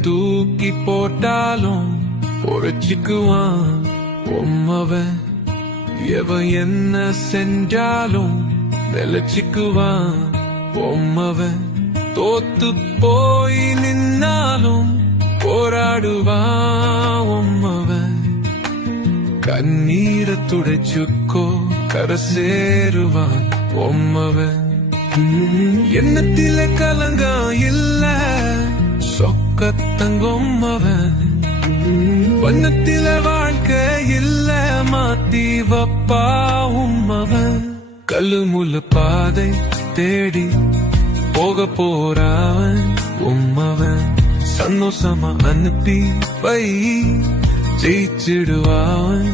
தூக்கி போட்டாலும் பொழைச்சுக்குவான் உம்மவன். எவன் என்ன செஞ்சாலும் நிலச்சிக்குவான் உம்மவன். தோத்து போய் நின்னாலும் போராடுவான் உம்மவன். கண்ணீரை துடைச்சுக்கோ கரை சேருவான் உம்மவன். எண்ணத்தில கலங்கா இல்ல சொக்கத்தங்கொம்மவன். வண்ணத்தில வாழ்க்கை இல்ல மாத்தி வப்பா உம்மவன். கல்லு முள்ளு பாதை தேடி போக போறாவன் உம்மவன். சந்தோஷமா அனுப்பி வை ஜெயிச்சிடுவான்